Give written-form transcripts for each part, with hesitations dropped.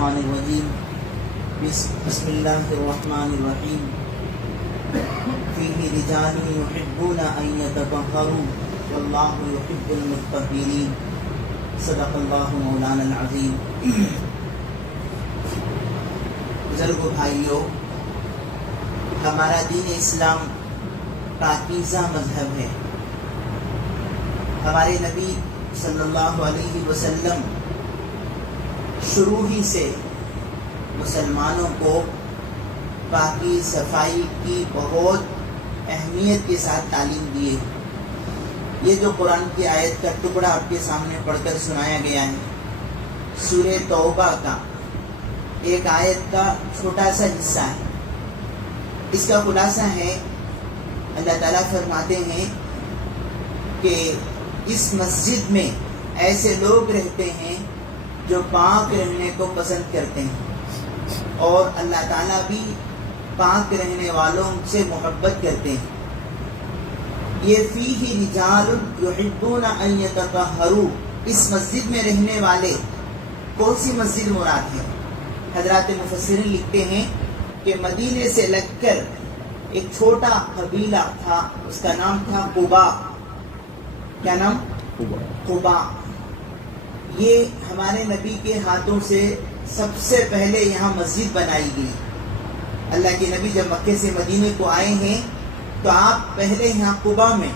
الشیطان الرجیم بسم اللہ الرحمن الرحیم فیہ رجال یحبون ان یتطہروا واللہ یحب المطہرین صدق اللہ مولانا العظیم۔ بزرگوں بھائیوں، ہمارا دین اسلام پاکیزہ مذہب ہے۔ ہمارے نبی صلی اللہ علیہ وسلم شروع ہی سے مسلمانوں کو پاکی صفائی کی بہت اہمیت کے ساتھ تعلیم دیے۔ یہ جو قرآن کی آیت کا ٹکڑا آپ کے سامنے پڑھ کر سنایا گیا ہے، سورہ توبہ کا ایک آیت کا چھوٹا سا حصہ ہے۔ اس کا خلاصہ ہے، اللہ تعالیٰ فرماتے ہیں کہ اس مسجد میں ایسے لوگ رہتے ہیں جو پاک رہنے کو پسند کرتے ہیں، اور اللہ تعالیٰ بھی پاک رہنے والوں سے محبت کرتے ہیں۔ یہ فیہ رجال یحبون ان یتطہروا، اس مسجد میں رہنے والے، کون سی مسجد مراد ہے؟ حضرات مفسرین لکھتے ہیں کہ مدینے سے لگ کر ایک چھوٹا قبیلہ تھا، اس کا نام تھا قبا۔ کیا نام؟ قبا۔ یہ ہمارے نبی کے ہاتھوں سے سب سے پہلے یہاں مسجد بنائی گئی۔ اللہ کے نبی جب مکے سے مدینے کو آئے ہیں تو آپ پہلے یہاں قبا میں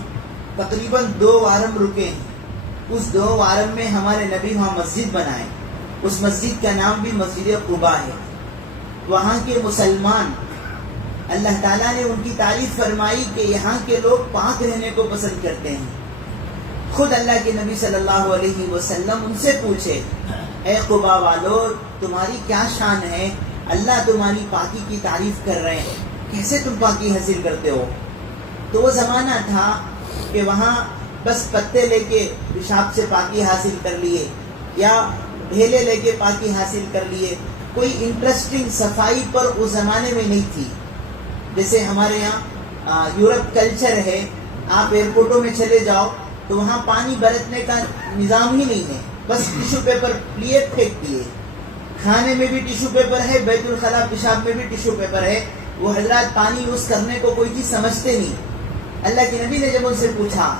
تقریباً 2 وارم رکے ہیں۔ اس 2 وارم میں ہمارے نبی وہاں مسجد بنائے۔ اس مسجد کا نام بھی مسجد قبا ہے۔ وہاں کے مسلمان، اللہ تعالیٰ نے ان کی تعریف فرمائی کہ یہاں کے لوگ پاک رہنے کو پسند کرتے ہیں۔ خود اللہ کے نبی صلی اللہ علیہ وسلم ان سے پوچھے، اے قبا والو، تمہاری کیا شان ہے؟ اللہ تمہاری پاکی کی تعریف کر رہے ہیں، کیسے تم پاکی حاصل کرتے ہو؟ تو وہ زمانہ تھا کہ وہاں بس پتے لے کے پیشاب سے پاکی حاصل کر لیے، یا ڈھیلے لے کے پاکی حاصل کر لیے۔ کوئی انٹرسٹنگ صفائی پر اس زمانے میں نہیں تھی۔ جیسے ہمارے یہاں یورپ کلچر ہے، آپ ایئرپورٹوں میں چلے جاؤ تو وہاں پانی برتنے کا نظام ہی نہیں ہے، بس ٹیشو پیپر لیے پھینک دیے۔ کھانے میں بھی ٹیشو پیپر ہے، بیت الخلاء پیشاب میں بھی ٹیشو پیپر ہے۔ وہ حضرات پانی یوز کرنے کو کوئی چیز سمجھتے نہیں۔ اللہ کے نبی نے جب ان سے پوچھا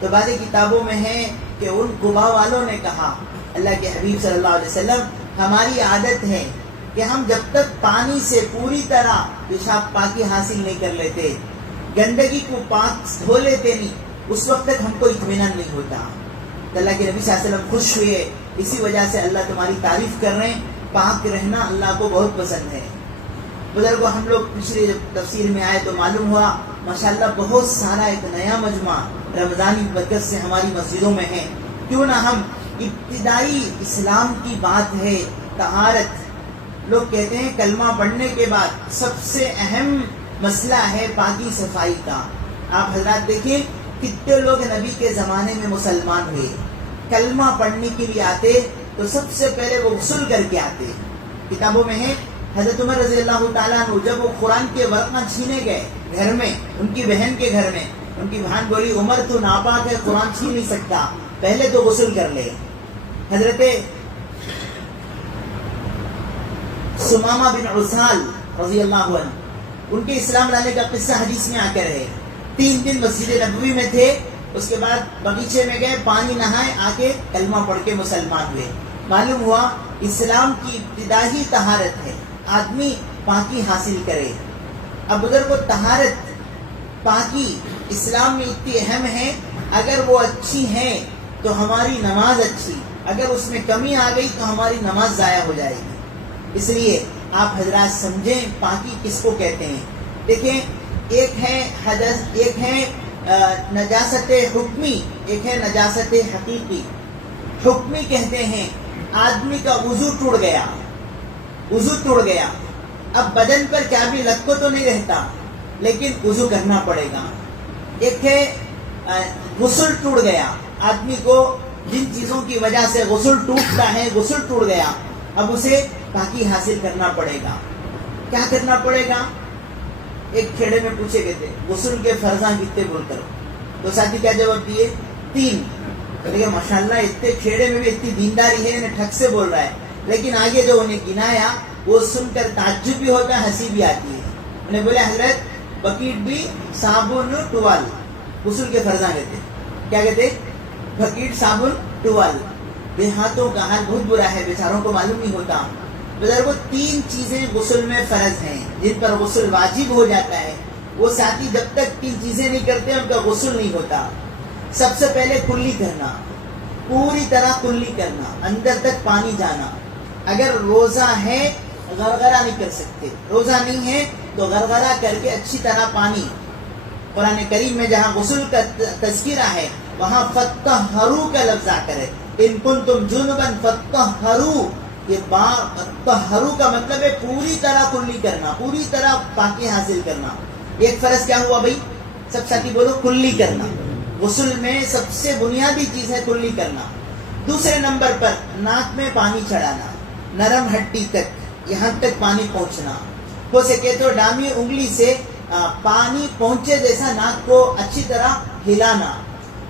تو بعض کتابوں میں ہے کہ ان قبا والوں نے کہا، اللہ کے حبیب صلی اللہ علیہ وسلم، ہماری عادت ہے کہ ہم جب تک پانی سے پوری طرح پیشاب پاکی حاصل نہیں کر لیتے، گندگی کو پاک دھو لیتے نہیں، اس وقت تک ہم کو اطمینان نہیں ہوتا۔ تو اللہ کے نبی صلی اللہ علیہ وسلم خوش ہوئے، اسی وجہ سے اللہ تمہاری تعریف کر رہے ہیں، پاک رہنا اللہ کو بہت پسند ہے۔ بزرگوں، ہم لوگ پچھلے جب تفسیر میں آئے تو معلوم ہوا ماشاءاللہ بہت سارا ایک نیا مجمع رمضانی برکت سے ہماری مسجدوں میں ہے۔ کیوں نہ ہم ابتدائی اسلام کی بات ہے طہارت، لوگ کہتے ہیں کلمہ پڑھنے کے بعد سب سے اہم مسئلہ ہے پاکی صفائی کا۔ آپ حضرات دیکھیں کتنے لوگ نبی کے زمانے میں مسلمان ہوئے، کلمہ پڑھنے کے لیے آتے تو سب سے پہلے وہ غسل کر کے آتے۔ کتابوں میں ہے حضرت عمر رضی اللہ تعالیٰ عنہ جب وہ قرآن کے ورقہ چھینے گئے گھر میں، ان کی بہن کے گھر میں، ان کی بہن بولی، عمر تو ناپاک ہے، قرآن چھین نہیں سکتا، پہلے تو غسل کر لے۔ حضرت سمامہ بن عسال رضی اللہ عنہ، ان کے اسلام لانے کا قصہ حدیث میں آ کر ہے۔ 3 دن مسجد نبوی میں تھے، اس کے بعد بغیچے میں گئے، پانی نہائے، آ کے کلمہ پڑھ کے مسلمان ہوئے۔ معلوم ہوا اسلام کی ابتدائی طہارت ہے، آدمی پاکی حاصل کرے۔ اب بزرگوں، طہارت پاکی اسلام میں اتنی اہم ہے، اگر وہ اچھی ہے تو ہماری نماز اچھی، اگر اس میں کمی آ گئی تو ہماری نماز ضائع ہو جائے گی۔ اس لیے آپ حضرات سمجھیں پاکی کس کو کہتے ہیں۔ دیکھیں، ایک ہے حدث، ایک ہے نجاست حکمی، ایک ہے نجاست حقیقی۔ حکمی کہتے ہیں آدمی کا وضو ٹوٹ گیا، وضو ٹوٹ گیا، اب بدن پر کیا بھی لگ کو تو نہیں رہتا، لیکن وضو کرنا پڑے گا۔ ایک ہے غسل ٹوٹ گیا، آدمی کو جن چیزوں کی وجہ سے غسل ٹوٹتا ہے، غسل ٹوٹ گیا، اب اسے پاکی حاصل کرنا پڑے گا۔ کیا کرنا پڑے گا؟ ایک کھیڑے میں پوچھے گئے تھے غسل کے فرضاں کتنے بول کر، تو ساتھی کیا جواب دیے؟ 3۔ ماشاء اللہ اتنے کھیڑے میں بھی اتنی دینداری ہے، ٹھگ سے بول رہا ہے۔ لیکن آگے جو انہیں گنایا وہ سن کر تعجب بھی ہوتا ہے، ہنسی بھی آتی ہے. انہیں بولے حضرت بکیٹ بھی صابن ٹوال، غسل کے فرضاں کہتے ہیں. کیا کہتے ہیں؟ بکیٹ صابن ٹوال. دیہاتوں کا حال بہت برا ہے، بیچاروں کو معلوم نہیں ہوتا. بزرگوں 3 چیزیں غسل میں فرض ہیں جن پر غسل واجب ہو جاتا ہے. وہ ساتھی جب تک 3 چیزیں نہیں کرتے ان کا غسل نہیں ہوتا. سب سے پہلے کلی کرنا، پوری طرح کلی کرنا، اندر تک پانی جانا. اگر روزہ ہے غرغرہ نہیں کر سکتے، روزہ نہیں ہے تو غرغرہ کر کے اچھی طرح پانی. قرآن کریم میں جہاں غسل کا تذکرہ ہے وہاں فطہروا کا لفظ آ کر ہے. ان کنتم جنبا فطہروا. یہ فطہروا کا مطلب ہے پوری طرح کلی کرنا، پوری طرح پاکی حاصل کرنا. ایک فرض کیا ہوا بھائی؟ سب ساتھی بولو، کلی کرنا. غسل میں سب سے بنیادی چیز ہے کلی کرنا. دوسرے نمبر پر ناک میں پانی چڑھانا، نرم ہڈی تک، یہاں تک پانی پہنچنا. ہو سکے تو ڈامی انگلی سے پانی پہنچے جیسا ناک کو اچھی طرح ہلانا،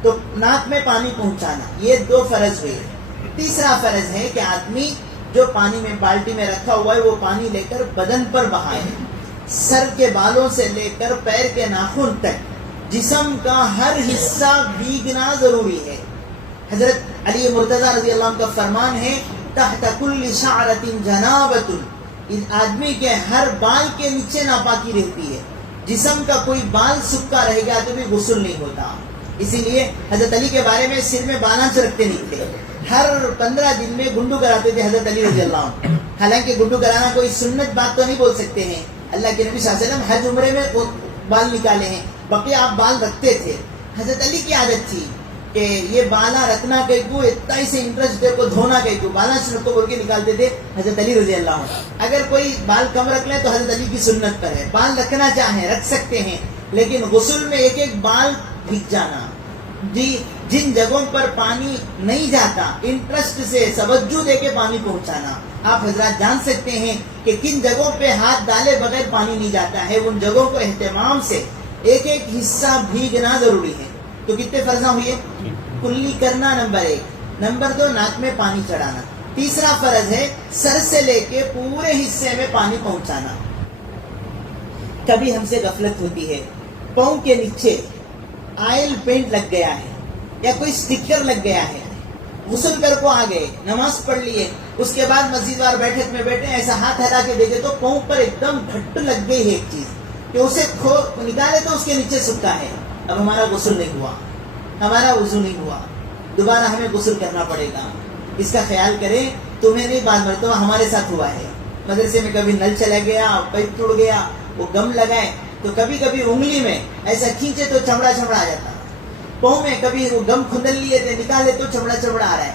تو ناک میں پانی پہنچانا. یہ 2 فرض ہوئے. تیسرا فرض ہے کہ آدمی جو پانی میں بالٹی میں رکھا ہوا ہے وہ پانی لے کر بدن پر بہائے. سر کے بالوں سے لے کر پیر کے ناخن تک جسم کا ہر حصہ بھیگنا ضروری ہے. حضرت علی مرتضی رضی اللہ عنہ کا فرمان ہے تحت کل شعرۃ جنابۃ. اس آدمی کے ہر بال کے نیچے ناپاکی رہتی ہے. جسم کا کوئی بال سکا رہ گیا تو بھی غسل نہیں ہوتا. اسی لیے حضرت علی کے بارے میں سر میں بالانچ رکھتے نہیں تھے. ہر 15 دن میں گنڈو کراتے تھے حضرت علی رضی اللہ عنہ. حالانکہ گنڈو کرانا کوئی سنت بات تو نہیں بول سکتے ہیں. اللہ کے نبی صلی اللہ علیہ وسلم حج عمرے میں بال نکالے ہیں، بقیہ آپ بال رکھتے تھے. حضرت علی کی عادت تھی کہ یہ بالا رکھنا کہیں کو اتنا ہی سے انٹرسٹ دے کو دھونا کہیں کو بالا رکھو بول کے نکالتے تھے حضرت علی رضی اللہ عنہ. اگر کوئی بال کم رکھ لے تو حضرت علی کی سنت پر ہے. بال رکھنا چاہیں رکھ سکتے ہیں، لیکن غسل میں ایک ایک بال بھیگ جانا. جی جن جگہوں پر پانی نہیں جاتا انٹرسٹ سے توجہ دے کے پانی پہنچانا. آپ حضرات جان سکتے ہیں کہ کن جگہوں پہ ہاتھ ڈالے بغیر پانی نہیں جاتا ہے. ان جگہوں کو اہتمام سے ایک ایک حصہ بھیگنا ضروری ہے. تو کتنے فرضاں ہوئے؟ کلی کرنا نمبر 1. نمبر 2 ناک میں پانی چڑھانا. تیسرا فرض ہے سر سے لے کے پورے حصے میں پانی پہنچانا. کبھی ہم سے غفلت ہوتی ہے، پاؤں کے نیچے آئل پینٹ لگ گیا ہے یا کوئی سٹیکر لگ گیا ہے، غسل کر کو آ گئے، نماز پڑھ لیے، اس کے بعد مسجد وار بیٹھک میں بیٹھے ایسا ہاتھ ہلا کے دیکھے تو پاؤں پر ایک دم گھٹ لگ گئی ہے ایک چیز کہ اسے نکالے تو اس کے نیچے سکا ہے. اب ہمارا غسل نہیں ہوا، ہمارا وضو نہیں ہوا، دوبارہ ہمیں غسل کرنا پڑے گا. اس کا خیال کریں. تمہیں نہیں، بعض مرتبہ ہمارے ساتھ ہوا ہے. مدرسے میں کبھی نل چلا گیا، پائپ ٹوٹ گیا، وہ گم لگائے تو کبھی کبھی انگلی میں ایسا کھینچے تو چمڑا آ جاتا. پاؤں میں کبھی وہ گم کھندل لیے تھے، نکالے تو چمڑا آ رہا ہے،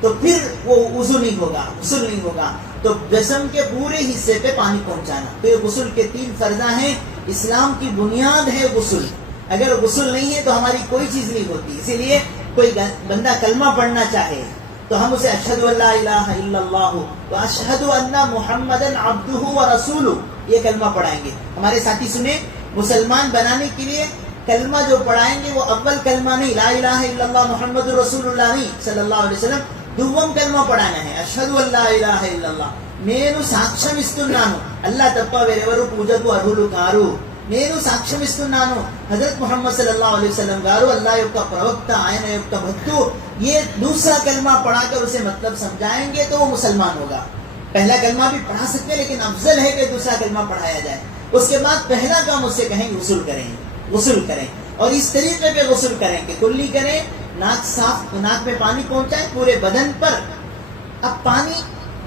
تو پھر وہ وضو نہیں ہوگا، غسل نہیں ہوگا. تو جسم کے پورے حصے پہ پانی پہنچانا. تو یہ غسل کے 3 فرضاں ہیں. اسلام کی بنیاد ہے غسل. اگر غسل نہیں ہے تو ہماری کوئی چیز نہیں ہوتی. اسی لیے کوئی بندہ کلمہ پڑھنا چاہے تو ہم اسے اشہد ان لا الہ الا اللہ و اشہد ان محمدا عبدہ و رسولہ یہ کلمہ پڑھائیں گے. ہمارے ساتھی سنیں، مسلمان بنانے کے لیے کلمہ جو پڑھائیں گے وہ اول کلمہ نہیں، لا الہ الا اللہ محمد رسول اللہ نہیں صلی اللہ علیہ وسلم. دوم کلمہ پڑھانا ہے اشہد ان لا الہ الا اللہ నేను సాక్ష్యమిస్తున్నాను అల్లా తప్ప వేరెవరు పూజకు అర్హులు కారు. నేను సాక్ష్యమిస్తున్నాను حضرت محمد صلی اللہ علیہ وسلم గారు اللہ యొక్క ప్రవక్త، ఆయన యొక్క భక్తు. یہ دوسرا کلمہ پڑھا کر اسے مطلب سمجھائیں گے تو وہ مسلمان ہوگا. پہلا کلمہ بھی پڑھا سکتے ہیں لیکن افضل ہے کہ دوسرا کلمہ پڑھایا جائے. اس کے بعد پہلا کام اس سے کہیں غسل کریں، غسل کریں. اور اس طریقے پہ غسل کریں کہ کلی کریں، ناک صاف، ناک میں پانی پہنچائیں پورے بدن پر. اب پانی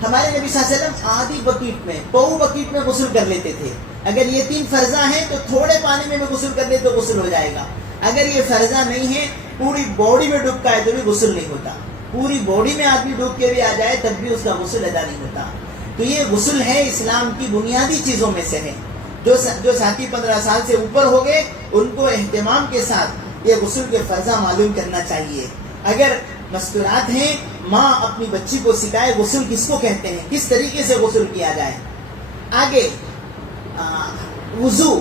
ہمارے نبی صلی اللہ علیہ وسلم آدھی بکیٹ میں، پاؤں بکیٹ میں غسل کر لیتے تھے. اگر یہ 3 فرضاں ہیں تو تھوڑے پانی میں بھی غسل کر لے تو غسل ہو جائے گا. اگر یہ فرضاں نہیں ہے، پوری باڈی میں ڈوب کا ہے تو بھی غسل نہیں ہوتا. پوری باڈی میں آدمی ڈوب کے بھی آ جائے تب بھی اس کا غسل ادا نہیں ہوتا. تو یہ غسل ہے اسلام کی بنیادی چیزوں میں سے ہے. جو ساتھی 15 سال سے اوپر ہو گئے ان کو اہتمام کے ساتھ یہ غسل کے فرضاں معلوم کرنا چاہیے. اگر مستورات ہیں، ماں اپنی بچی کو سکھائے غسل کس کو کہتے ہیں، کس طریقے سے غسل کیا جائے. آگے وضو،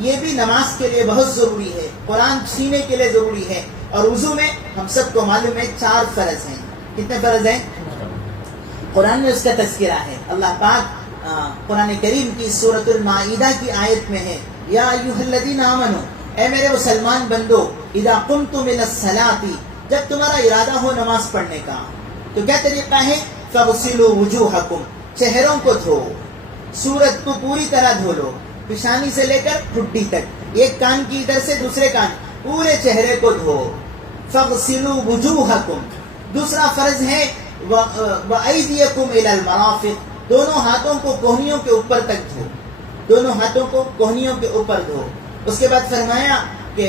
یہ بھی نماز کے لیے بہت ضروری ہے، قرآن سینے کے لیے ضروری ہے. اور وضو میں ہم سب کو معلوم ہے 4 فرض ہیں. کتنے فرض ہیں؟ قرآن میں اس کا تذکرہ ہے. اللہ پاک قرآن کریم کی سورۃ المائدہ کی آیت میں ہے یا ایھا الذین آمنوا، اے میرے مسلمان بندو، اذا قمتم الی الصلاۃ، جب تمہارا ارادہ ہو نماز پڑھنے کا تو کیا طریقہ ہے؟ فاغسلوا وجوہکم، چہروں کو دھو، صورت کو پوری طرح دھو لو، پیشانی سے لے کر ٹھڈی تک، ایک کان کی ادھر سے دوسرے کان، پورے چہرے کو دھو. فاغسلوا وجوہکم. دوسرا فرض ہے وایدیکم الی المرافق، دونوں ہاتھوں کو کوہنیوں کے اوپر تک دھو، دونوں ہاتھوں کو کوہنیوں کے اوپر دھو. اس کے بعد فرمایا کہ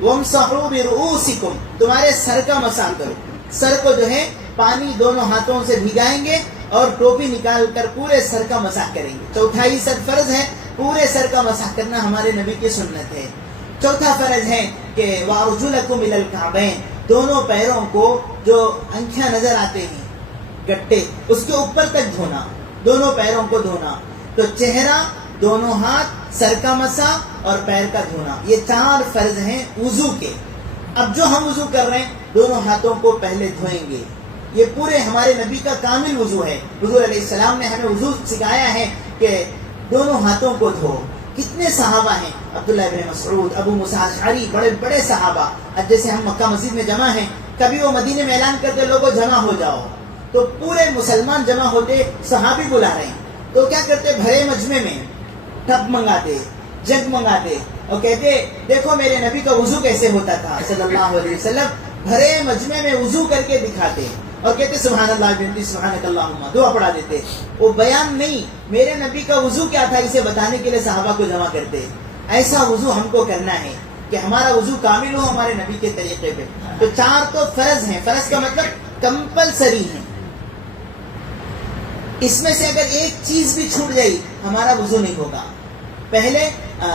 وامسحوا برؤوسکم، تمہارے سر کا مسح کرو، سر کو جو ہے پانی دونوں ہاتھوں سے بھگائیں گے اور ٹوپی نکال کر پورے سر کا مسح کریں گے. چوتھائی سر فرض ہے، پورے سر کا مسح کرنا ہمارے نبی کی سنت ہے. چوتھا فرض ہے کہ وارجلکم الی الکعبین، دونوں پیروں کو جو انکھیاں نظر آتے ہیں گٹے، اس کے اوپر تک دھونا، دونوں پیروں کو دھونا. تو چہرہ، دونوں ہاتھ، سر کا مسح اور پیر کا دھونا، یہ 4 فرض ہیں وضو کے. اب جو ہم وضو کر رہے ہیں دونوں ہاتھوں کو پہلے دھوئیں گے. یہ پورے ہمارے نبی کا کامل وضو ہے. حضور علیہ السلام نے ہمیں وضو سکھایا ہے کہ دونوں ہاتھوں کو دھو. کتنے صحابہ ہیں، عبداللہ ابن مسعود، ابو موسیٰ اشعری، بڑے بڑے صحابہ. اب جیسے ہم مکہ مسجد میں جمع ہیں، کبھی وہ مدینے میں اعلان کرتے لوگوں جمع ہو جاؤ، تو پورے مسلمان جمع ہوتے، صحابی بلا رہے ہیں تو کیا کرتے؟ بھرے مجمع میں ٹب منگاتے، جگ منگاتے اور کہتے دیکھو میرے نبی کا وضو کیسے ہوتا تھا صلی اللہ علیہ وسلم. بھرے مجمع میں وضو کر کے دکھاتے اور کہتے سبحان اللہ بحمدہ سبحانک اللہم، دعا پڑھا دیتے. وہ بیان نہیں، میرے نبی کا وضو کیا تھا اسے بتانے کے لیے صحابہ کو جمع کرتے. ایسا وضو ہم کو کرنا ہے کہ ہمارا وضو کامل ہو ہمارے نبی کے طریقے پہ. تو 4 تو فرض ہیں، فرض کا مطلب کمپلسری ہے. اس میں سے اگر ایک چیز بھی چھوٹ گئی ہمارا وضو نہیں ہوگا. پہلے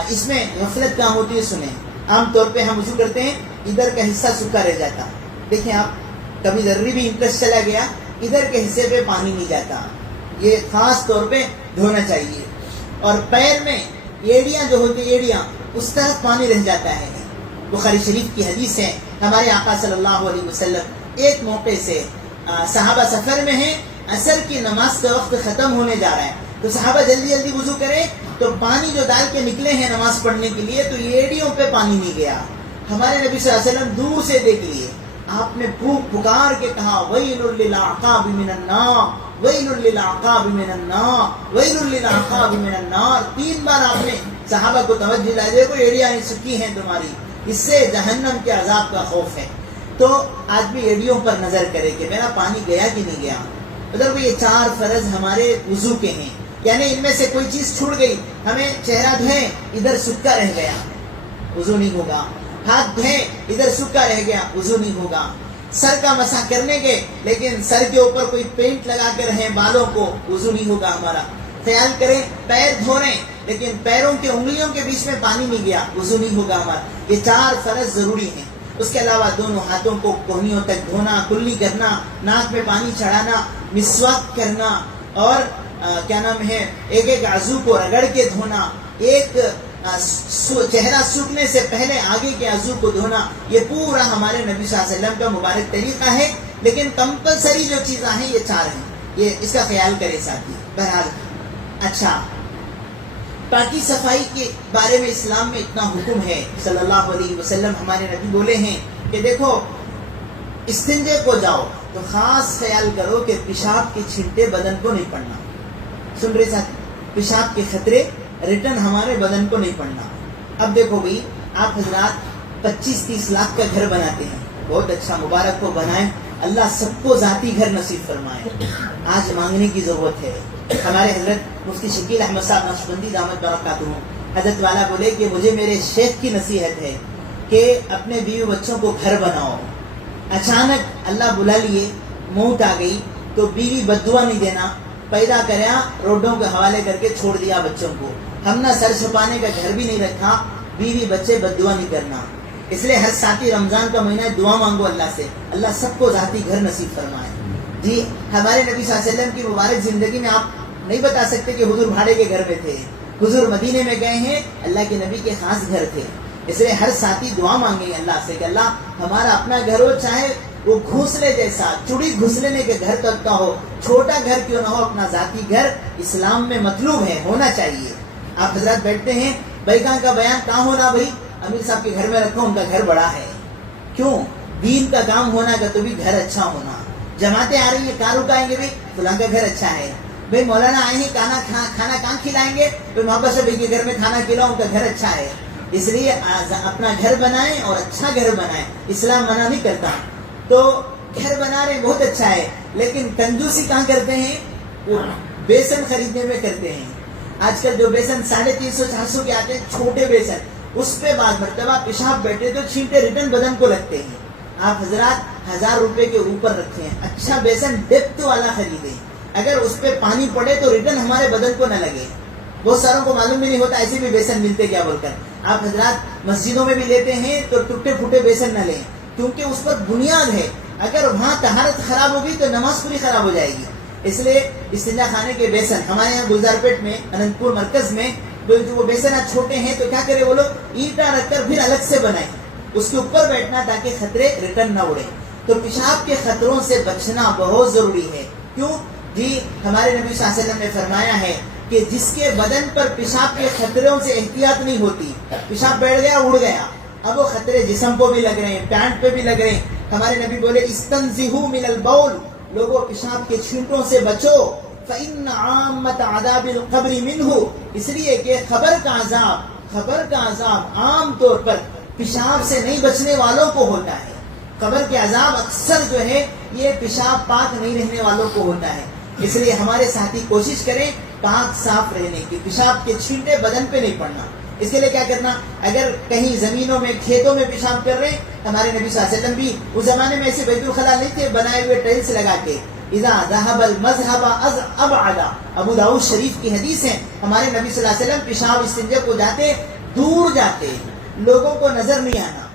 اس میں غفلت کہاں ہوتی ہے سنیں. عام طور پہ ہم وضو کرتے ہیں، ادھر کا حصہ سوکھا رہ جاتا. دیکھیں آپ کبھی ذرری بھی انٹرسٹ چلا گیا، ادھر کے حصے پہ پانی نہیں جاتا، یہ خاص طور پہ دھونا چاہیے. اور پیر میں ایڑیاں جو ہوتی ہیں، ایڑیاں اس طرف پانی رہ جاتا ہے. بخاری شریف کی حدیث ہے، ہمارے آقا صلی اللہ علیہ وسلم ایک موقع سے صحابہ سفر میں ہیں، عصر کی نماز کا وقت ختم ہونے جا رہا ہے، تو صحابہ جلدی جلدی وضو کرے تو پانی جو ڈال کے نکلے ہیں نماز پڑھنے کے لیے تو ایڑیوں پہ پانی نہیں گیا. ہمارے نبی صلی اللہ علیہ وسلم دور سے دیکھ لیے، آپ نے پھونک پکار کے کہا ویل للعقاب من النار، ویل للعقاب من النار، ویل للعقاب من النار. 3 بار آپ نے صحابہ کو توجہ دلائی، دیکھو ایڑیاں سکی ہیں تمہاری، اس سے جہنم کے عذاب کا خوف ہے. تو آدمی ایڑیوں پر نظر کرے کہ میرا پانی گیا کہ نہیں گیا. اگر یہ 4 فرض ہمارے وضو کے ہیں، یعنی ان میں سے کوئی چیز چھوٹ گئی، ہمیں چہرہ دھوئیں ادھر سکا رہ گیا، وضو نہیں ہوگا. ہاتھ دھوئیں ادھر سکا رہ گیا، وضو نہیں ہوگا. سر کا مسح کرنے کے لیکن سر کے اوپر کوئی پینٹ لگا کے رہیں بالوں کو، وضو نہیں ہوگا ہمارا. خیال کریں پیر دھو رہے ہیں لیکن پیروں کے انگلیوں کے بیچ میں پانی نہیں گیا، وضو نہیں ہوگا ہمارا. یہ 4 فرض ضروری ہیں. اس کے علاوہ دونوں ہاتھوں کو کوہنیوں تک دھونا، کلی کرنا، ناک میں پانی چڑھانا، مسواک کرنا اور کیا نام ہے ایک ایک عضو کو رگڑ کے دھونا، ایک چہرہ سوکھنے سے پہلے آگے کے عضو کو دھونا. یہ پورا ہمارے نبی صلی اللہ علیہ وسلم کا مبارک طریقہ ہے. لیکن کمپلسری جو چیزیں ہیں یہ 4 ہیں، یہ اس کا خیال کرے ساتھی. بہرحال اچھا، پاکی صفائی کے بارے میں اسلام میں اتنا حکم ہے. صلی اللہ علیہ وسلم ہمارے نبی بولے ہیں کہ دیکھو استنجے کو جاؤ تو خاص خیال کرو کہ پیشاب کے چھینٹے بدن کو نہیں پڑنا. سن رہے ساتھی، پیشاب کے خطرے ریٹرن ہمارے بدن کو نہیں پڑنا. اب دیکھو بھائی، آپ حضرات 25-30 لاکھ کا گھر بناتے ہیں، بہت اچھا، مبارک ہو، بنائیں. اللہ سب کو ذاتی گھر نصیب فرمائے. آج مانگنے کی ضرورت ہے. ہمارے حضرت مفتی شکیل احمد صاحب نقشبندی دامت برکاتہ حضرت والا بولے کہ مجھے میرے شیخ کی نصیحت ہے کہ اپنے بیوی بچوں کو گھر بناؤ. اچانک اللہ بلا لیے، موت آ گئی تو بیوی بددعا نہیں دینا، پیدا کریا روڈوں کے حوالے کر کے چھوڑ دیا بچوں کو. ہم نے سر چھپانے کا گھر بھی نہیں رکھا، بیوی بچے بددعا نہیں کرنا. اس لیے ہر ساتھی رمضان کا مہینہ دعا مانگو اللہ سے، اللہ سب کو ذاتی گھر نصیب فرمائے. جی ہمارے نبی صلی اللہ علیہ وسلم کی مبارک زندگی میں آپ نہیں بتا سکتے کہ حضور بھاڑے کے گھر میں تھے. حضور مدینے میں گئے ہیں، اللہ کے نبی کے خاص گھر تھے. اس لیے ہر ساتھی دعا مانگے اللہ سے کہ اللہ ہمارا اپنا گھر ہو، چاہے وہ گھونسلے جیسا، چڑی گھسلنے کے گھر تک کا ہو، چھوٹا گھر کیوں نہ ہو، اپنا ذاتی گھر اسلام میں مطلوب ہے، ہونا چاہیے۔ آپ حضرات بیٹھتے ہیں، بیگاں کا بیان کہاں ہونا بھائی؟ امیر صاحب کے گھر میں رکھو، ان کا گھر بڑا ہے۔ کیوں؟ دین کا کام ہونا کا تو بھی گھر اچھا ہونا۔ جماعتیں آ رہی ہیں، کہاں رکائیں گے بھائی؟ فلاں کا گھر اچھا ہے۔ بھائی مولانا آئے ہیں، کھانا کہاں کھلائیں گے؟ بھائی محبت سے بھائی کے گھر میں کھانا کھلاؤ، ان کا گھر اچھا ہے۔ اس لیے اپنا گھر بنائیں اور اچھا گھر بنائیں، اسلام منع نہیں کرتا۔ تو گھر بنا رہے بہت اچھا ہے، لیکن کنجوسی کہاں کرتے ہیں؟ وہ بیسن خریدنے میں کرتے ہیں۔ آج کل جو بیسن 350-400 کے آتے ہیں، چھوٹے بیسن، اس پہ بعض مرتبہ پیشاب بیٹھے تو چھینٹے ریٹرن بدن کو لگتے ہیں۔ آپ حضرات 1000 روپے کے اوپر رکھیں، اچھا بیسن ڈیپتھ والا خریدیں، اگر اس پہ پانی پڑے تو ریٹرن ہمارے بدن کو نہ لگے۔ بہت ساروں کو معلوم بھی نہیں ہوتا ایسے بھی بیسن ملتے کیا بول کر۔ آپ حضرات مسجدوں میں بھی لیتے ہیں تو ٹوٹے پھوٹے بیسن نہ لیں، کیونکہ اس پر بنیاد ہے، اگر وہاں طہارت خراب ہوگی تو نماز پوری خراب ہو جائے گی۔ اس لیے استنجا خانے کے بیسن ہمارے یہاں گلزار پیٹ میں، اننت پور مرکز میں، وہ بیسن آج چھوٹے ہیں تو کیا کرے وہ لوگ، اینٹا رکھ کر پھر الگ سے بنائیں، اس کے اوپر بیٹھنا تاکہ خطرے ریٹرن نہ اڑے۔ تو پیشاب کے خطروں سے بچنا بہت ضروری ہے۔ کیوں جی؟ ہمارے نبی صلی اللہ علیہ وسلم نے فرمایا ہے کہ جس کے بدن پر پیشاب کے خطروں سے احتیاط نہیں ہوتی، پیشاب بیٹھ گیا اڑ گیا، اب وہ خطرے جسم کو بھی لگ رہے ہیں، پینٹ پہ بھی لگ رہے ہیں۔ ہمارے نبی بولے استنزہوا من البول، لوگوں پیشاب کے چھینٹوں سے بچو، فإن عامۃ عذاب القبر منہ، اس لیے کہ قبر کا عذاب عام طور پر پیشاب سے نہیں بچنے والوں کو ہوتا ہے۔ قبر کے عذاب اکثر جو ہے یہ پیشاب پاک نہیں رہنے والوں کو ہوتا ہے۔ اس لیے ہمارے ساتھی کوشش کریں پاک صاف رہنے کی، پیشاب کے چھینٹے بدن پہ نہیں پڑنا۔ اس کے لیے کیا کرنا، اگر کہیں زمینوں میں کھیتوں میں پیشاب کر رہے ہیں، ہمارے نبی صلی اللہ علیہ وسلم بھی اس زمانے میں ایسے بیت الخلا نہیں تھے، بنائے ہوئے ٹائلس لگا کے، اذا ذهب المذهب ابعد، ابو داؤد شریف کی حدیث ہے، ہمارے نبی صلی اللہ علیہ وسلم پیشاب استنجا کو جاتے دور جاتے، لوگوں کو نظر نہیں آنا۔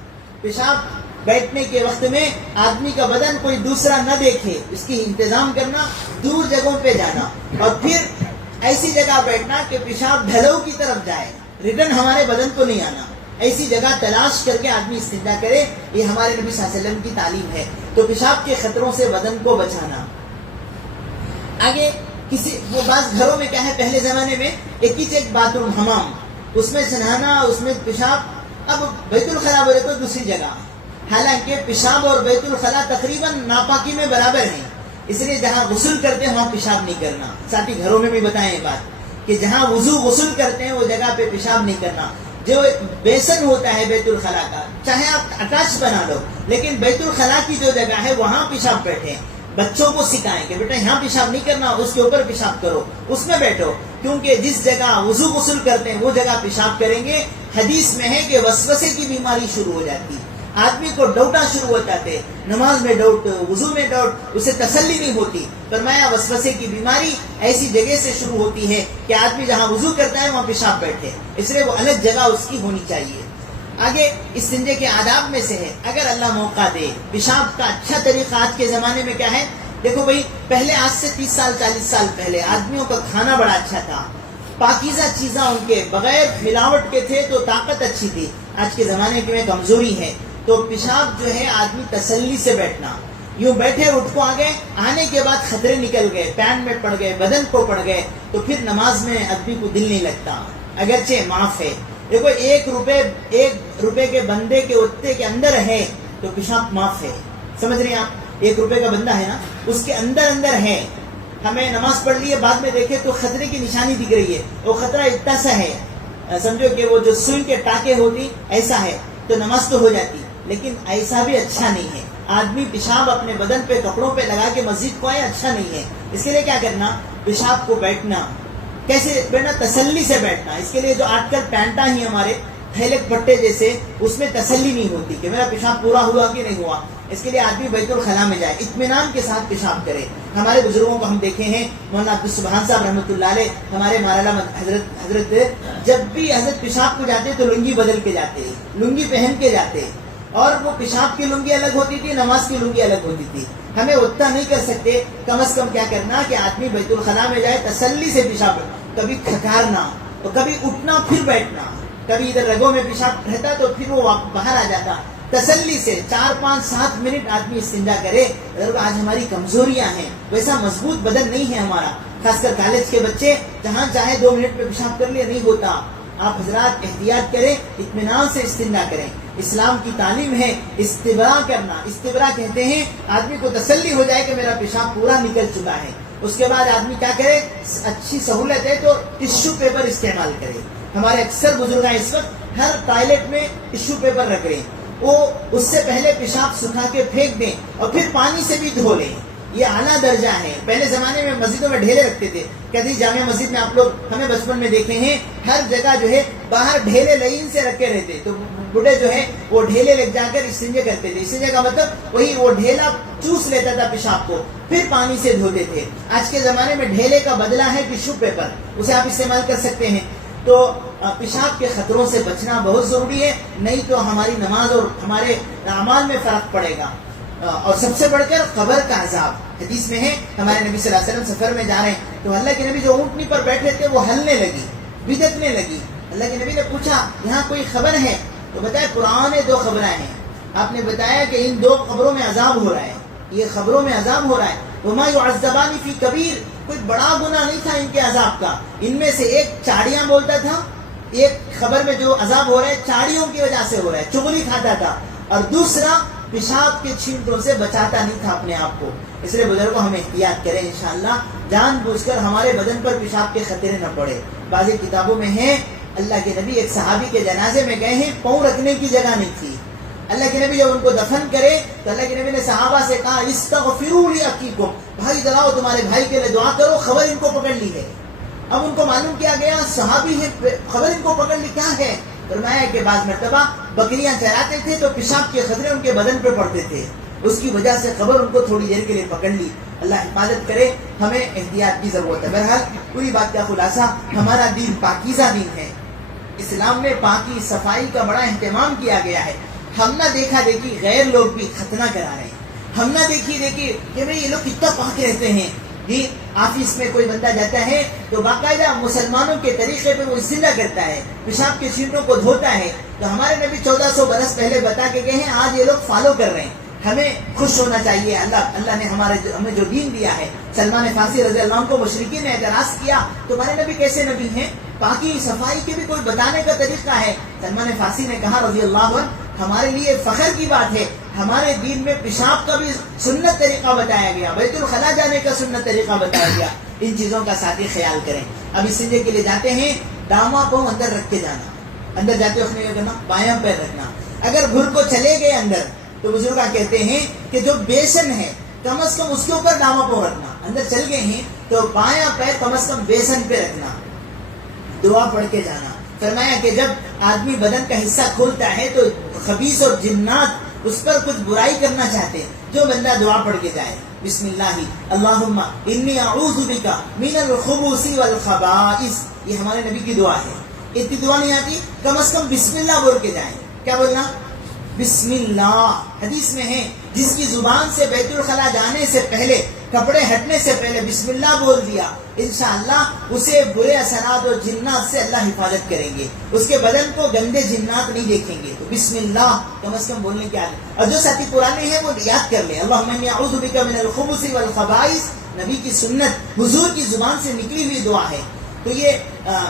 پیشاب بیٹھنے کے وقت میں آدمی کا بدن کوئی دوسرا نہ دیکھے، اس کی انتظام کرنا، دور جگہوں پہ جانا، اور پھر ایسی جگہ بیٹھنا کہ پیشاب ڈھلو کی طرف جائے، ریٹرن ہمارے بدن کو نہیں آنا۔ ایسی جگہ تلاش کر کے آدمی استنجا کرے، یہ ہمارے نبی صلی اللہ علیہ وسلم کی تعلیم ہے۔ تو پیشاب کے خطروں سے بدن کو بچانا۔ آگے وہ بعض گھروں میں کیا ہے، پہلے زمانے میں ایک باتھ روم، حمام، اس میں نہانا، اس میں پیشاب۔ اب بیت الخلا بولے تو دوسری جگہ، حالانکہ پیشاب اور بیت الخلا تقریباً ناپاکی میں برابر ہیں، اس لیے جہاں غسل کرتے ہیں وہاں پیشاب نہیں کرنا۔ ساتھی گھروں میں بھی بتائیں یہ بات کہ جہاں غسل کرتے ہیں وہ جگہ پہ پیشاب نہیں کرنا۔ جو بیسن ہوتا ہے بیت الخلا کا، چاہے آپ اٹیچ بنا لو، لیکن بیت الخلا کی جو جگہ ہے وہاں پیشاب بیٹھے۔ بچوں کو سکھائیں کہ بیٹا یہاں پیشاب نہیں کرنا، اس کے اوپر پیشاب کرو، اس میں بیٹھو، کیونکہ جس جگہ غسل کرتے ہیں وہ جگہ پیشاب کریں گے، حدیث میں ہے کہ وسوسے کی بیماری شروع ہو جاتی، آدمی کو ڈاؤٹنا شروع ہو جاتے، نماز میں ڈاؤٹ، وضو میں ڈاؤٹ، اسے تسلی نہیں ہوتی۔ فرمایا وسوسے کی بیماری ایسی جگہ سے شروع ہوتی ہے کہ آدمی جہاں وضو کرتا ہے وہاں پیشاب بیٹھے، اس لیے وہ الگ جگہ اس کی ہونی چاہیے۔ آگے استنجے کے آداب میں سے ہے، اگر اللہ موقع دے، پیشاب کا اچھا طریقہ آج کے زمانے میں کیا ہے، دیکھو بھائی، پہلے آج سے 30 سال 40 سال پہلے آدمیوں کا کھانا بڑا اچھا تھا، پاکیزہ چیزاں ان کے بغیر ملاوٹ کے تھے تو طاقت اچھی تھی۔ آج کے زمانے میں کمزوری ہے، تو پیشاب جو ہے آدمی تسلی سے بیٹھنا، یوں بیٹھے اٹھ کو آگے آنے کے بعد خطرے نکل گئے، پین میں پڑ گئے، بدن کو پڑ گئے، تو پھر نماز میں آدمی کو دل نہیں لگتا، اگرچہ معاف ہے۔ دیکھو 1 روپے کے بندے کے اتے کے اندر ہے تو پیشاب معاف ہے، سمجھ رہے ہیں آپ؟ 1 روپے کا بندہ ہے نا، اس کے اندر ہے، ہمیں نماز پڑھ لی ہے، بعد میں دیکھے تو خطرے کی نشانی دکھ رہی ہے، وہ خطرہ اتنا سا ہے، سمجھو کہ وہ جو سوئی کے ٹاکے ہوتی ایسا ہے، تو نماز تو ہو جاتی، لیکن ایسا بھی اچھا نہیں ہے۔ آدمی پیشاب اپنے بدن پہ کپڑوں پہ لگا کے مسجد کو آئے، اچھا نہیں ہے۔ اس کے لیے کیا کرنا، پیشاب کو بیٹھنا، کیسے بیٹھنا، تسلی سے بیٹھنا۔ اس کے لیے جو آج کل پینٹا ہی ہمارے تھیلک پٹے جیسے، اس میں تسلی نہیں ہوتی کہ میرا پیشاب پورا ہوا کہ نہیں ہوا۔ اس کے لیے آدمی بیت الخلا میں جائے، اطمینان کے ساتھ پیشاب کرے۔ ہمارے بزرگوں کو ہم دیکھے ہیں، مولانا عبدالسبحان صاحب رحمۃ اللہ علیہ، ہمارے مولانا حضرت جب بھی حضرت پیشاب کو جاتے تو لنگی بدل کے جاتے، لنگی پہن کے جاتے، اور وہ پیشاب کی لنگی الگ ہوتی تھی، نماز کی لنگی الگ ہوتی تھی۔ ہمیں اتنا نہیں کر سکتے، کم از کم کیا کرنا کہ آدمی بیت الخلا میں جائے، تسلی سے پیشاب، کبھی کھکارنا تو کبھی اٹھنا پھر بیٹھنا، کبھی ادھر رگوں میں پیشاب رہتا تو پھر وہ باہر آ جاتا، تسلی سے 4 5 7 منٹ آدمی استنجا کرے. آج ہماری کمزوریاں ہیں, ویسا مضبوط بدن نہیں ہے ہمارا, خاص کر کالج کے بچے جہاں چاہے 2 منٹ میں پیشاب کر لیا, نہیں ہوتا. آپ حضرات احتیاط کریں, اطمینان سے استنجا کریں. اسلام کی تعلیم ہے استبراء کرنا. استبراء کہتے ہیں آدمی کو تسلی ہو جائے کہ میرا پیشاب پورا نکل چکا ہے. اس کے بعد آدمی کیا کرے, اچھی سہولت ہے تو ٹشو پیپر استعمال کرے. ہمارے اکثر بزرگ اس وقت ہر ٹوائلٹ میں ٹشو پیپر رکھ رہے ہیں, وہ اس سے پہلے پیشاب سکھا کے پھینک دیں اور پھر پانی سے بھی دھو لیں. یہ اعلیٰ درجہ ہے. پہلے زمانے میں مسجدوں میں ڈھیلے رکھتے تھے. کدی جامع مسجد میں آپ لوگ ہمیں بچپن میں دیکھے ہیں, ہر جگہ جو ہے باہر ڈھیلے لائن سے رکھے رہتے, تو بوڑھے جو ہے وہ ڈھیلے لگ جا کر استنجے کرتے تھے. استنجے کا مطلب وہی وہ ڈھیلا چوس لیتا تھا پیشاب کو, پھر پانی سے دھوتے تھے. آج کے زمانے میں ڈھیلے کا بدلہ ہے ٹشو پیپر, اسے آپ استعمال کر سکتے ہیں. تو پیشاب کے خطروں سے بچنا بہت ضروری ہے, نہیں تو ہماری نماز اور ہمارے اعمال میں فرق پڑے گا. اور سب سے بڑھ کر قبر کا عذاب. حدیث میں ہے ہمارے نبی صلی اللہ علیہ وسلم سفر میں جا رہے ہیں تو اللہ کے نبی جو اونٹنی پر بیٹھے تھے وہ ہلنے لگی, بدکنے لگی. اللہ کے نبی نے پوچھا یہاں کوئی خبر ہے, تو بتایا قرآن 2 خبریں ہیں. آپ نے بتایا کہ ان 2 قبروں میں عذاب ہو رہا ہے, یہ خبروں میں عذاب ہو رہا ہے. وما يعذبان فی کبیر, کوئی بڑا گناہ نہیں تھا ان کے عذاب کا. ان میں سے ایک چاڑیاں بولتا تھا, ایک خبر میں جو عذاب ہو رہا ہے چاڑیوں کی وجہ سے ہو رہا ہے, چغلی کھاتا تھا, اور دوسرا پیشاب کے چھینٹوں سے بچاتا نہیں تھا اپنے آپ کو. اس لیے بزرگوں ہم احتیاط کریں انشاءاللہ, جان بوجھ کر ہمارے بدن پر پیشاب کے خطرے نہ پڑے. بعض کتابوں میں ہے اللہ کے نبی ایک صحابی کے جنازے میں گئے ہیں, پاؤں رکھنے کی جگہ نہیں تھی. اللہ کے نبی جب ان کو دفن کرے تو اللہ کے نبی نے صحابہ سے کہا استغفروا لاخیکم, بھائی ذرا تمہارے بھائی کے لیے دعا کرو, خبر ان کو پکڑ لی ہے. اب ان کو معلوم کیا گیا صحابی ہے, خبر ان کو پکڑ لی, کیا ہے؟ فرمایا کہ بعض مرتبہ بکریاں چراتے تھے تو پیشاب کے خطرے ان کے بدن پہ پڑتے تھے, اس کی وجہ سے خبر ان کو تھوڑی دیر کے لیے پکڑ لی. اللہ حفاظت کرے, ہمیں احتیاط کی ضرورت ہے. بہرحال پوری بات کا خلاصہ, ہمارا دین پاکیزہ دین ہے. اسلام میں پاکی صفائی کا بڑا اہتمام کیا گیا ہے. ہم نہ دیکھا دیکھی غیر لوگ بھی ختنہ کرا رہے ہیں, ہم نہ دیکھی دیکھی کہ بھئی یہ لوگ کتنا پاک رہتے ہیں. جی آفس میں کوئی بندہ جاتا ہے تو باقاعدہ مسلمانوں کے طریقے پہ وہ استنجا کرتا ہے, پیشاب کے چھینٹوں کو دھوتا ہے. تو ہمارے نبی 1400 برس پہلے بتا کے گئے ہیں, آج یہ لوگ فالو کر رہے ہیں. ہمیں خوش ہونا چاہیے. اللہ نے ہمیں جو دین دیا ہے. سلمان فارسی رضی اللہ عنہ کو مشرکین نے اعتراض کیا تمہارے نبی کیسے نبی ہیں, پاکی صفائی کے بھی کوئی بتانے کا طریقہ ہے. سلمان فارسی نے کہا رضی اللہ عنہ ہمارے لیے فخر کی بات ہے, ہمارے دین میں پیشاب کا بھی سنت طریقہ بتایا گیا, بیت الخلاء جانے کا سنت طریقہ بتایا گیا. ان چیزوں کا ساتھی خیال کریں. اب استنجے کے لیے جاتے ہیں, دامن کو اندر رکھ کے جانا, اندر جاتے وقت کیا کرنا, بایاں پیر رکھنا. اگر گھر کو چلے گئے اندر تو بزرگ کہتے ہیں کہ جو بیسن ہے کم از کم اس کے اوپر دامن کو رکھنا. اندر چل گئے ہیں تو بایاں پیر کم از کم بیسن پہ رکھنا, دعا پڑھ کے جانا. فرمایا کہ جب آدمی بدن کا حصہ کھولتا ہے تو خبیث اور جنات اس پر کچھ برائی کرنا چاہتے ہیں. جو بندہ دعا پڑھ کے جائے, بسم اللہ اللہم انی اعوذ بک من الخبث والخبائث, یہ ہمارے نبی کی دعا ہے. اتنی دعا نہیں آتی, کم از کم بسم اللہ بول کے جائیں. کیا بولنا؟ بسم اللہ. حدیث میں ہے جس کی زبان سے بیت الخلاء جانے سے پہلے, کپڑے ہٹنے سے پہلے بسم اللہ بول دیا, انشاءاللہ اسے برے اثرات اور جنات سے اللہ حفاظت کریں گے. اس کے بدن کو گندے جنات نہیں دیکھیں گے. تو بسم اللہ کم از کم بولنے کی عادت. اور جو ساتھی پرانے ہیں وہ یاد کر لیں, اللہم انی اعوذ بک من الخبث والخبائث, نبی کی سنت حضور کی زبان سے نکلی ہوئی دعا ہے. تو یہ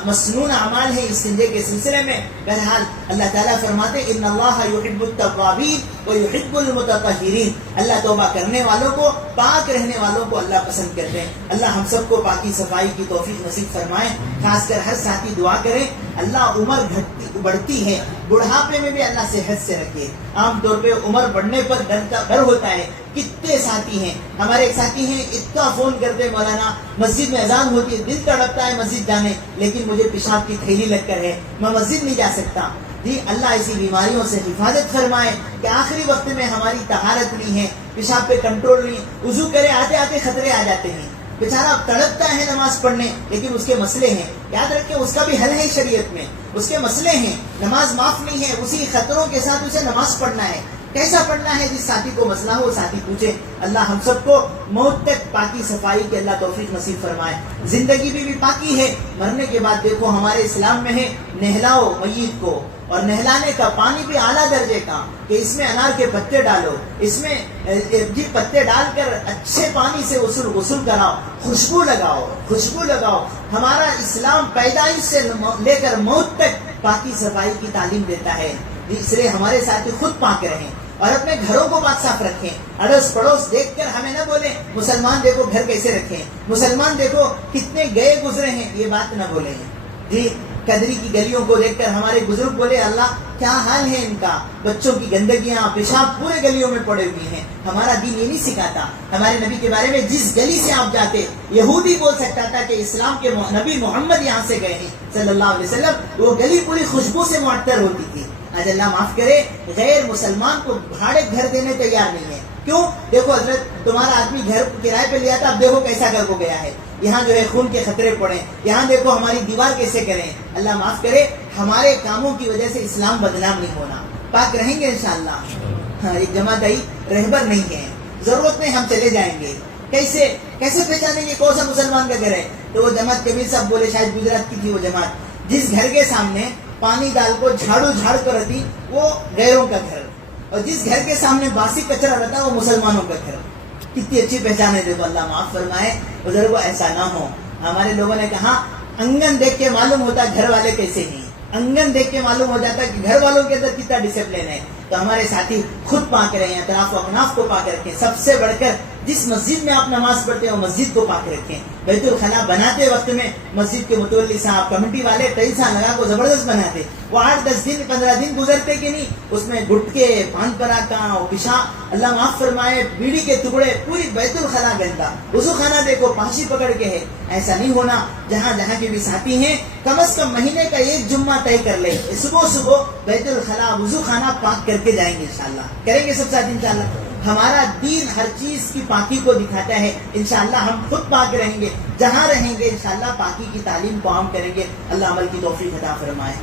مسنون اعمال ہے استنجے کے سلسلے میں. بہرحال اللہ تعالیٰ فرماتے ان اللہ یحب التوابین ویحب المتطہرین, اللہ توبہ کرنے والوں کو, پاک رہنے والوں کو اللہ پسند کرتے ہیں. اللہ ہم سب کو پاکی صفائی کی توفیق نصیب فرمائے. خاص کر ہر ساتھی دعا کریں, اللہ عمر بڑھتی ہے, بڑھاپے میں بھی اللہ صحت سے رکھے. عام طور پہ عمر بڑھنے پر ڈر ہوتا ہے. کتنے ساتھی ہیں, ہمارے ایک ساتھی ہیں اتنا فون کرتے مولانا مسجد میں اذان ہوتی ہے, دل تڑپتا ہے مسجد جانے, لیکن مجھے پیشاب کی تھیلی لگ کر ہے, میں مسجد نہیں جا سکتا. جی اللہ ایسی بیماریوں سے حفاظت فرمائے کہ آخری وقت میں ہماری طہارت نہیں ہے, پیشاب پہ کنٹرول نہیں, وضو کرے آتے آتے خطرے آ جاتے ہیں. بیچارہ تڑپتا ہے نماز پڑھنے, لیکن اس کے مسئلے ہیں. یاد رکھیں اس کا بھی حل ہے شریعت میں, اس کے مسئلے ہیں, نماز معاف نہیں ہے, اسی خطروں کے ساتھ اسے نماز پڑھنا ہے. کیسا پڑھنا ہے، جس ساتھی کو مسئلہ ہو ساتھی پوچھے. اللہ ہم سب کو موت تک پاکی صفائی کے اللہ توفیق نصیب فرمائے. زندگی بھی پاکی ہے، مرنے کے بعد دیکھو ہمارے اسلام میں ہے نہلاؤ میت کو، اور نہلانے کا پانی بھی اعلیٰ درجے کا، کہ اس میں انار کے پتے ڈالو، اس میں پتے ڈال کر اچھے پانی سے غسل کراؤ، خوشبو لگاؤ. ہمارا اسلام پیدائش سے لے کر موت تک پاکی صفائی کی تعلیم دیتا ہے. اس لیے ہمارے ساتھی خود پاک رہیں اور اپنے گھروں کو پاک صاف رکھیں. اڑوس پڑوس دیکھ کر ہمیں نہ بولیں مسلمان دیکھو گھر کیسے رکھیں، مسلمان دیکھو کتنے گئے گزرے ہیں، یہ بات نہ بولیں. جی قدری کی گلیوں کو دیکھ کر ہمارے بزرگ بولے اللہ کیا حال ہے ان کا، بچوں کی گندگیاں پیشاب پورے گلیوں میں پڑے ہوئے ہیں. ہمارا دین یہ نہیں سکھاتا. ہمارے نبی کے بارے میں جس گلی سے آپ جاتے یہودی بول سکتا تھا کہ اسلام کے نبی محمد یہاں سے گئے ہیں صلی اللہ علیہ وسلم، وہ گلی پوری خوشبو سے معطر ہوتی تھی. آج اللہ معاف کرے غیر مسلمان کو بھاڑے گھر دینے تیار نہیں ہے. کیوں؟ دیکھو حضرت تمہارا آدمی گھر کرائے پہ لیا تھا، اب دیکھو کیسا گھر کو گیا ہے، یہاں جو ہے خون کے خطرے پڑے، یہاں دیکھو ہماری دیوار کیسے کریں. اللہ معاف کرے ہمارے کاموں کی وجہ سے اسلام بدنام نہیں ہونا، پاک رہیں گے انشاءاللہ. ہاں ایک جماعت آئی، رہبر نہیں ہے، ضرورت نہیں ہم چلے جائیں گے، کیسے پہچانیں گے کون سا مسلمان کا گھر ہے؟ تو وہ جماعت کبیر صاحب بولے، شاید گجرات کی تھی وہ جماعت، جس گھر کے سامنے پانی ڈال کو جھاڑ کر رہتی وہ غیروں کا گھر، اور جس گھر کے سامنے باسی کچرا رہتا وہ مسلمانوں کا گھر. کتنی اچھی پہچان ہے. دیکھو اللہ معاف فرمائے بزرگوں ایسا نہ ہو. ہمارے لوگوں نے کہا انگن دیکھ کے معلوم ہوتا گھر والے کیسے ہیں، انگن دیکھ کے معلوم ہو جاتا کہ گھر والوں کے اندر کتنا ڈسپلن ہے. تو ہمارے ساتھی خود پاک رہیں، اطراف و اکناف کو پاک رکھیں. سب سے بڑھ کر جس مسجد میں آپ نماز پڑھتے ہیں وہ مسجد کو پاک رکھیں. بیت الخلا بناتے وقت میں مسجد کے متولی صاحب کمیٹی والے پیسہ لگا کو زبردست بناتے. وہ 8-10 دن 15 دن گزرتے کہ نہیں، اس میں گٹکے پان پراکا پیشاب اللہ معاف فرمائے بیڑی کے ٹکڑے، پوری بیت الخلا گندا. وضو خانہ دیکھو پانچی پکڑ کے ہے. ایسا نہیں ہونا. جہاں کے بھی ساتھی ہیں کم از کم مہینے کا ایک جمعہ طے کر لیں، صبح بیت الخلا وضو خانہ پاک کر کے جائیں گے انشاءاللہ. کریں گے سب ساتھ انشاءاللہ. ہمارا دین ہر چیز کی پاکی کو دکھاتا ہے. انشاءاللہ ہم خود پاک رہیں گے، جہاں رہیں گے انشاءاللہ پاکی کی تعلیم کو عام کریں گے. اللہ عمل کی توفیق عطا فرمائے.